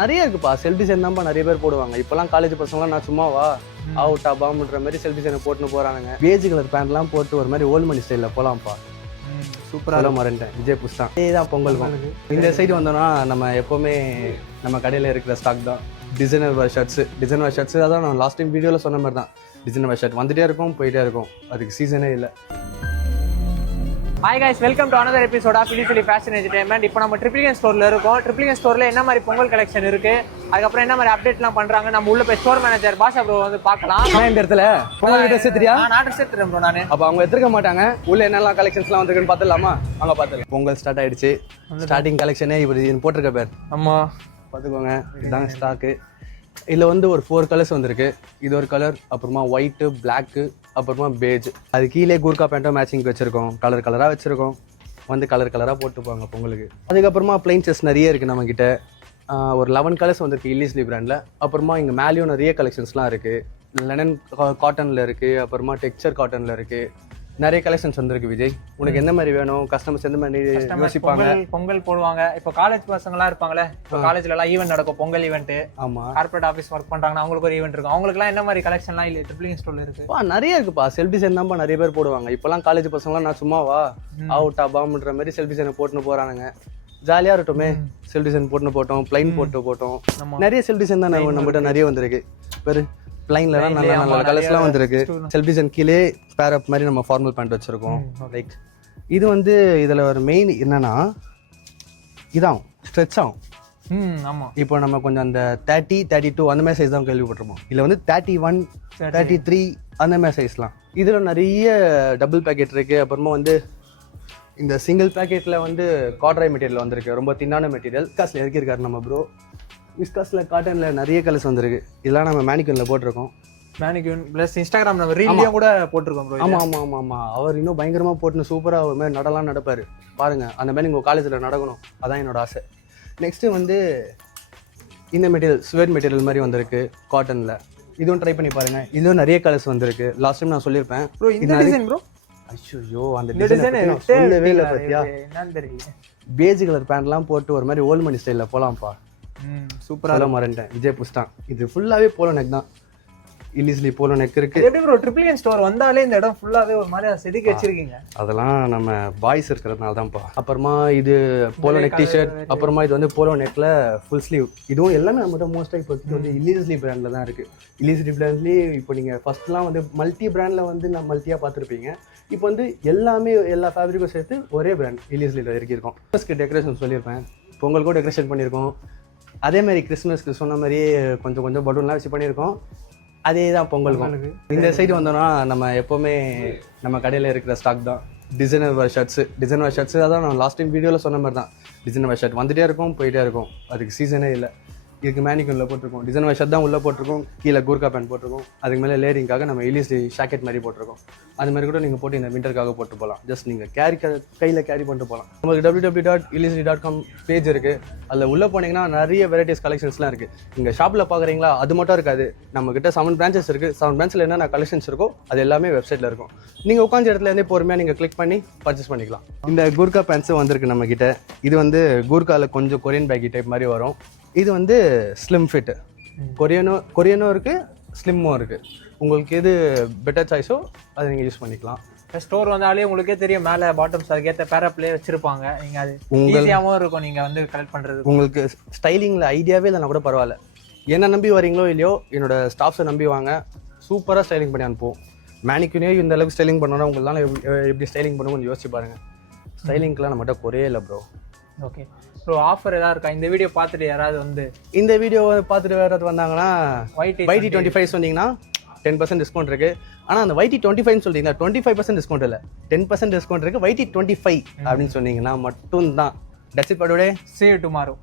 நிறைய இருக்குப்பா. Self design தான்ப்பா நிறைய பேர் போடுவாங்க. இப்போலாம் காலேஜ் பசங்களாம் நான் சும்மாவா அவுட்டா பாம்புன்ற மாதிரி செல்ஃப் டிசைனை போட்டுன்னு போறானுங்க. பேஜ் கலர் பேண்ட்லாம் போட்டு ஒரு மாதிரி ஓல்ட் மணி ஸ்டைலில் போகலாம்ப்பா. சூப்பராக மறந்துட்டேன். விஜய் புஷ் தான். இதுதான் பொங்கல். இந்த சைடு வந்தோம்னா நம்ம எப்போவுமே நம்ம கடையில் இருக்கிற ஸ்டாக் தான். டிசைனர் ஷர்ட்ஸு அதான் நான் லாஸ்ட் டைம் வீடியோவில் சொன்ன மாதிரி தான். டிசைனர் ஷர்ட் வந்துட்டே இருக்கும், போயிட்டே இருக்கும். அதுக்கு சீசனே இல்லை. Hi guys, welcome to another episode of Philly Fashion Entertainment. இப்போ நம்ம ட்ரிபிள் ஸ்டோரில் இருக்கோம். ட்ரிபிள் ஸ்டோரில் என்ன மாதிரி பொங்கல் கலெக்ஷன் இருக்குது, அதுக்கப்புறம் என்ன மாதிரி அப்டேட்லாம் பண்ணுறாங்க, நம்ம உள்ள போய் ஸ்டோர் மேனேஜர் பாஷா ப்ரோ வந்து பார்க்கலாம். இந்த இடத்துல பொங்கல் ட்ரெஸ் எடுத்துறியா? நான் ட்ரெஸ் எடுத்துறேன் ப்ரோ. நான் அப்போ அவங்க எடுத்துக்க மாட்டாங்க. உள்ள என்னெல்லாம் கலெக்ஷன்ஸ்லாம் வந்துருக்குன்னு பார்த்துலாமா? அங்கே பார்த்துலாம். பொங்கல் ஸ்டார்ட் ஆயிடுச்சு. ஸ்டார்டிங் கலெக்ஷனே இப்படி போட்டிருக்க பேர். ஆமாம், பார்த்துக்கோங்க. இதுதான் ஸ்டாக்கு. இதில் வந்து ஒரு 4 கலர்ஸ் வந்திருக்கு. இது ஒரு கலர், அப்புறமா ஒயிட்டு, பிளாக்கு, அப்புறமா பேஜ். அது கீழே கூர்க்கா பேண்ட்டும் மேட்சிங் வச்சுருக்கோம். கலராக வச்சுருக்கோம். வந்து கலராக போட்டுப்பாங்க பொங்கலுக்கு. அதுக்கப்புறமா பிளைன் செஸ் நிறைய இருக்குது நம்மக்கிட்ட. ஒரு 11 கலர்ஸ் வந்திருக்கு இல்லிஸ்லி பிராண்டில். அப்புறமா இங்கே மேலேயும் நிறைய கலெக்ஷன்ஸ்லாம் இருக்குது. லெனன் காட்டனில் இருக்குது, அப்புறமா டெக்ஸ்சர் காட்டனில் இருக்குது. நிறைய கலெக்ஷன்ஸ் வந்திருக்கு. விஜய், உனக்கு எந்த மாதிரி வேணும்? கஸ்டமர்ஸ் எந்த மாதிரி யோசிப்பாங்க? பொங்கல் போடுவாங்க. இப்போ காலேஜ் பசங்களாம் இருப்பாங்களே, இப்போ காலேஜ்ல எல்லாம் ஈவெண்ட் நடக்கும், பொங்கல் ஈவெண்ட். ஆமாம், கார்பரேட் ஆஃபீஸ் ஒர்க் பண்ணுறாங்கன்னா அவங்களுக்கு ஒரு ஈவெண்ட் இருக்கும். அவங்களுக்குலாம் என்ன மாதிரி கலெக்ஷன்லாம் இல்லை ட்ரிபிள் ஸ்டோரில் இருக்குது? நிறைய இருக்குப்பா. செல்ஃப் டிசைன் தான்ப்பா நிறைய பேர் போடுவாங்க. இப்போலாம் காலேஜ் பசங்களாம் நான் சும்மாவா அவுட்டா பாம்புன்ற மாதிரி செல்ஃப் டிசைனை போட்டுன்னு போகிறானுங்க. ஜாலியாக இருக்கட்டுமே. செல்ஃப் டிசைன் போட்டோம், பிளைன் போட்டோம். நிறைய செல்ஃப் டிசைன் தான் நம்மகிட்ட நிறைய வந்திருக்கு. பெரு பிளைன்லாம் நல்ல கலர்ஸ்லாம் வந்துருக்கு. செல்ஃப் டிசைன் கீழே பேர் அப் மாதிரி நம்ம ஃபார்மல் பேண்ட் வச்சுருக்கோம். லைக் இது வந்து இதில் ஒரு மெயின் என்னன்னா இதான் ஸ்ட்ரெச் ஆகும். ஆமாம், இப்போ நம்ம கொஞ்சம் அந்த 30, 32 அந்த மாதிரி சைஸ் தான் கேள்விப்பட்டிருப்போம். இதில் வந்து 31, 33 அந்த மாதிரி சைஸ்லாம். இதில் நிறைய டபுள் பேக்கெட் இருக்குது. அப்புறமா வந்து இந்த சிங்கிள் பேக்கெட்டில் வந்து காட்ராய் மெட்டீரியல் வந்திருக்கு. ரொம்ப தின்னான மெட்டீரியல். விஸ்காஸில் இறக்கியிருக்காரு நம்ம ப்ரோ. விஸ்காஸில் காட்டனில் நிறைய கலர்ஸ் வந்திருக்கு. இதெல்லாம் நம்ம மேனிக்யூனில் போட்டிருக்கோம். மேனிக்யூன் ப்ளஸ் இன்ஸ்டாகிராம் நம்ம ரீல்லையும் கூட போட்டிருக்கோம் ப்ரோ. ஆமாம். அவர் இன்னும் பயங்கரமாக போட்டுன்னு சூப்பராக ஒரு மாதிரி நடலாம் நடப்பார். பாருங்கள், அந்த மாதிரி உங்கள் காலேஜில் நடக்கணும். அதான் என்னோட ஆசை. நெக்ஸ்ட்டு வந்து இந்த மெட்டீரியல் ஸ்வெட் மெட்டீரியல் மாதிரி வந்திருக்கு காட்டனில். இதுவும் ட்ரை பண்ணி பாருங்கள். இதுவும் நிறைய கலர்ஸ் வந்திருக்கு. லாஸ்ட் டைம் நான் சொல்லியிருப்பேன் ப்ரோ. இந்த டிசைன் ப்ரோ, ஐயோ அந்த டிசைன் சொல்லவே இல்லை பார்த்தியா? என்னன்னு தெரியல. பேஜ் கலர் பேண்ட்லாம் போட்டு ஒரு மாதிரி ஓல்ட் மணி ஸ்டைலில் போகலாம்ப்பா. சூப்பராக மறந்துட்டேன். விஜய் புஷ் தான். இது ஃபுல்லாகவே போலோ நெக் தான். இல்லிஸ்லி போலோ நெக் இருக்கு. எப்படி ப்ரோ ட்ரிபிள் ஸ்டோர் வந்தாலே இந்த இடம் ஃபுல்லாவே ஒரு மாதிரி செதுக்கி வச்சிருக்கீங்க? அதெல்லாம் நம்ம பாய்ஸ் இருக்கிறதுனால தான்ப்பா. அப்புறமா இது போலோ நெக் டிஷர்ட். அப்புறமா இது வந்து போலோ நெக்ல ஃபுல் ஸ்லீவ். இதுவும் எல்லாமே நம்மகிட்ட மோஸ்ட்டாக இப்போ வந்து இல்லிஸ்லி பிராண்டில் தான் இருக்குது. இல்லிஸ்லி பிராண்ட்லேயே இப்போ நீங்கள் ஃபர்ஸ்ட்லாம் வந்து மல்டி பிராண்டில் வந்து நான் மல்ட்டியாக பார்த்துருப்பீங்க. இப்போ வந்து எல்லாமே எல்லா ஃபேப்ரிக்கும் சேர்த்து ஒரே பிராண்ட் இல்லிஸ்லியில் இறக்கியிருக்கோம். கிறிஸ்மஸ்க்கு டெக்கரேஷன் சொல்லியிருப்பேன். பொங்கலுக்கும் டெக்கரேஷன் பண்ணியிருக்கோம். அதே மாதிரி கிறிஸ்மஸ்க்கு சொன்ன மாதிரியே கொஞ்சம் பலூன்லாம் வச்சு பண்ணியிருக்கோம். அதே தான் பொங்கலுக்கு. இந்த சைடு வந்தோம்னா நம்ம எப்போவுமே நம்ம கடையில் இருக்கிற ஸ்டாக் தான். டிசைனர் ஷர்ட்ஸு அதான் நான் லாஸ்ட் டைம் வீடியோவில் சொன்ன மாதிரி தான். டிசைனர் ஷர்ட் வந்துட்டே இருக்கும், போயிட்டே இருக்கும். அதுக்கு சீசனே இல்லை. இதுக்கு மேனிக்யூனில் போட்டிருக்கோம். டிசைனர் ஷர்ட் தான் உள்ளே போட்டிருக்கோம். கீழே கூர்க்கா பேண்ட் போட்டிருக்கோம். அதுக்கு மேலே லேரிங்காக நம்ம இலிஸ்லி ஷாக்கெட் மாதிரி போட்டிருக்கோம். அது மாதிரி கூட நீங்கள் போட்டு இந்த விண்டருக்காக போட்டு போகலாம். ஜஸ்ட் நீங்கள் கையில் கேரி பண்ணிட்டு போகலாம். நமக்கு www.illisli.com பேஜ் இருக்குது. அதில் உள்ளே போனீங்கன்னா நிறைய வெரைட்டிஸ் கலெக்ஷன்ஸ்லாம் இருக்குது. நீங்கள் ஷாப்பில் பார்க்குறீங்களா, அது மட்டும் இருக்காது. நம்மக்கிட்ட 7 பிரான்ச்சஸ் இருக்குது. 7 பிரான்ச்சில் என்னென்ன கலெக்ஷன்ஸ் இருக்கோ அது எல்லாமே வெப்சைட்டில் இருக்கும். நீங்கள் உட்காந்த இடத்துலேருந்தே பொறுமையாக நீங்கள் கிளிக் பண்ணி பர்ச்சேஸ் பண்ணிக்கலாம். இந்த கூர்க்கா பேண்ட்ஸும் வந்திருக்கு நம்மக்கிட்ட. இது வந்து கூர்க்காவில் கொஞ்சம் கொரியன் பேக்கி டைப் மாதிரி வரும். இது வந்து ஸ்லிம் ஃபிட். கொரியனும் இருக்குது, ஸ்லிம்மும் இருக்குது. உங்களுக்கு எது பெட்டர் சாய்ஸோ அதை நீங்கள் யூஸ் பண்ணிக்கலாம். ஸ்டோர் வந்தாலே உங்களுக்கே தெரியும், மேலே பாட்டம்ஸ் அதுக்கேற்ற பேரப்லேயே வச்சுருப்பாங்க. நீங்கள் அது ஈஸியாகவும் இருக்கும் நீங்கள் வந்து கலெக்ட் பண்ணுறது. உங்களுக்கு ஸ்டைலிங்கில் ஐடியாவே இல்லைனா கூட பரவாயில்ல. என்ன நம்பி வரீங்களோ இல்லையோ, என்னோட ஸ்டாஃப்ஸை நம்பி வாங்க. சூப்பராக ஸ்டைலிங் பண்ணி அனுப்புவோம். மேனிக்யூனே இந்த அளவுக்கு ஸ்டைலிங் பண்ணோன்னா உங்களால் எப்படி ஸ்டைலிங் பண்ணணும் கொஞ்சம் யோசிச்சு பாருங்கள். ஸ்டைலிங்க்கெலாம் நம்மகிட்ட குறையே இல்லை ப்ரோ. ஓகே ப்ரோ, ஆஃபர் ஏதாவது இருக்கா? இந்த வீடியோ பார்த்துட்டு யாராவது வந்து இந்த வீடியோ பார்த்துட்டு யாராவது வந்தாங்கன்னா YT 25 சொன்னீங்கன்னா 10% டிஸ்கவுண்ட் இருக்குது. ஆனால் அந்த YT 25 சொல்லிங்கன்னா 25% டிஸ்கவுண்ட் இல்லை, 10% டிஸ்கவுண்ட் இருக்குது. YT 25 அப்படின்னு சொன்னீங்கன்னா மட்டும்தான். That's it. But today, see you tomorrow.